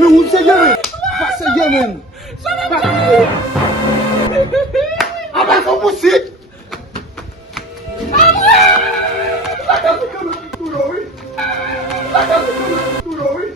Huwag sa yaman! Bak sa yaman! Aba kau musik! Takkan kau nak turun? Takkan kau nak turun?